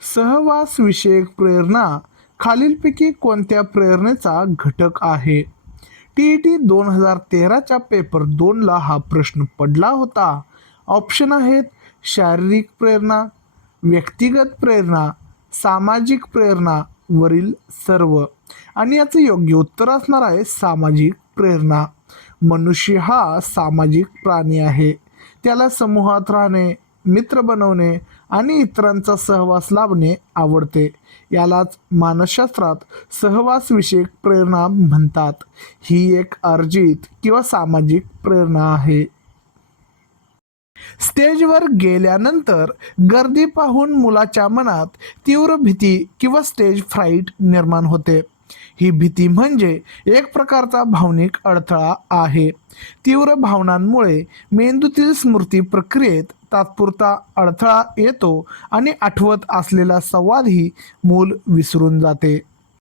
सहवास विषयक प्रेरणा खालीलपैकी कोणत्या प्रेरणेचा घटक आहे? TET 2013च्या पेपर 2ला हा प्रश्न पडला होता. ऑप्शन आहेत शारीरिक प्रेरणा, व्यक्तिगत प्रेरणा, सामाजिक प्रेरणा, वरील सर्व. आणि याचं योग्य उत्तर असणार आहे सामाजिक प्रेरणा. मनुष्य हा सामाजिक प्राणी आहे. त्याला समूहात राहणे, मित्र बनवणे आणि इतरांचा सहवास लाभणे आवडते. यालाच मानसशास्त्रात सहवास विषयक प्रेरणा म्हणतात. ही एक अर्जित किंवा सामाजिक प्रेरणा आहे. स्टेजवर गेल्यानंतर गर्दी पाहून मुलाच्या मनात तीव्र भीती किंवा स्टेज फ्राईट निर्माण होते. ही भीती म्हणजे एक प्रकारचा भावनिक अडथळा आहे. तीव्र भावनांमुळे मेंदूतील स्मृती प्रक्रियेत तात्पुरता अडथळा येतो आणि आठवत असलेला संवादही मूल विसरून जाते.